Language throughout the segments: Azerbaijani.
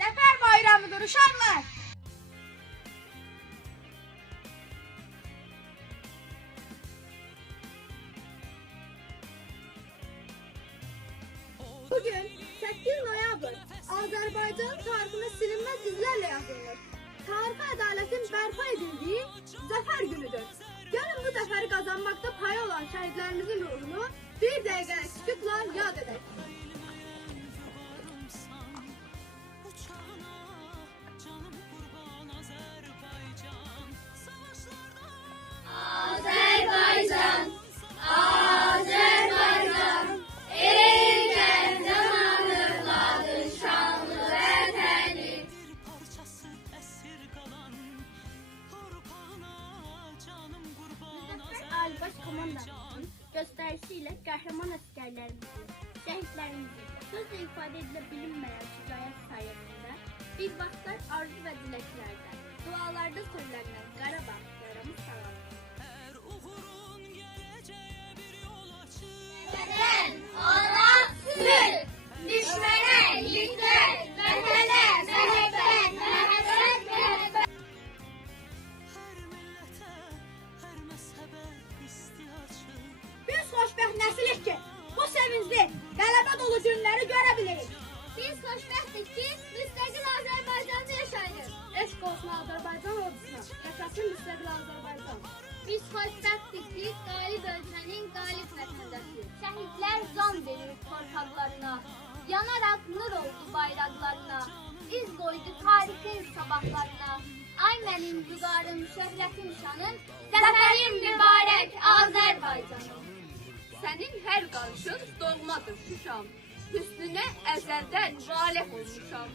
Zəfər bayramıdır uşaqlar. Bugün 8 noyabr Azərbaycan tarixində silinməz izlərlə yazılmış. Tarixi ədalətin bərpa edildiyi zəfər günüdür. Gəlin bu zəfəri qazanmaqda payı olan şəhidlərimizin ruhunu bir dəqiqəlik sükutla yad edək. Azərbaycan, Azərbaycan, eldən zamanırladın şanlı vətəni. Bir parçası əsir qalan torpağına canım qurban. Zəfər Ali Baş Komandasının göstərişi ilə qəhrəman əsgərlərimizin, şəhidlərimizin sözlə ifadə edilə bilinməyən şücaət sayəsində bir vaxtlar arzu və diləklərdə, dualarda söylənən Qarabağ yaramız sağlam. Vətən, ana, süt, düşmənə, yüklər, vətənə, məhəbbət, məhəbbət, məhəbbət. Hər millətə, hər məzhəbə istiyacı. Biz xoşbəxt nəsilik ki, bu sevincli, qələbə dolu günləri görə bilirik. Biz xoşbəxtik ki, müstəqil Azərbaycanda yaşayırıq. Eşq olsun Azərbaycan ordusuna, yaşasın müstəqil Azərbaycan. Biz xoşbəxtik ki, qalib ölkənin qalib vətəndaşı. Şəhidlər can verir torpaqlarına, yanaraq nur oldu bayraqlarına, iz qoydu tarixin sabahlarına. Ay mənim vüqarım, şöhrətim şanım, zəfərin mübarək Azərbaycanım. Sənin hər qarışın doğmadır Şuşam. Hüsnünə əzəldən valeh olmuşam.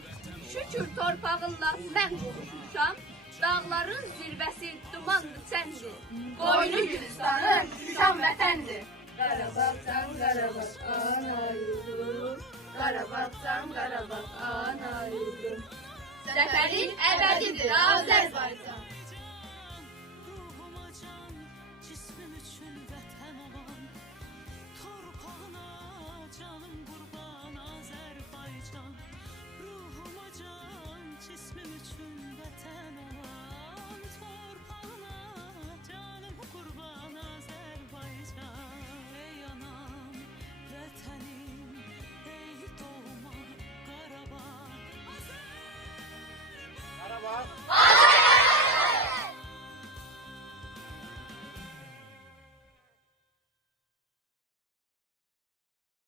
Şükür torpağınla mən qovuşmuşam. Dağların zirvəsi dumanlı çəndir. Qoynu Gülüstanım, Şuşam vətəndir. Qarabağsan Qarabağ ana yurdum. Qarabağsan Qarabağ ana yurdum. Zəfərin əbədidir Azərbaycan. Ruhuma can, cismim üçün vətən olan, torpağına canım qurban Azərbaycan. Ruhuma can, cismim üçün vətən olan, torpağına canım qurban Azərbaycan. Ey anam, vətənim, ey doğma Qarabağ. Qarabağ.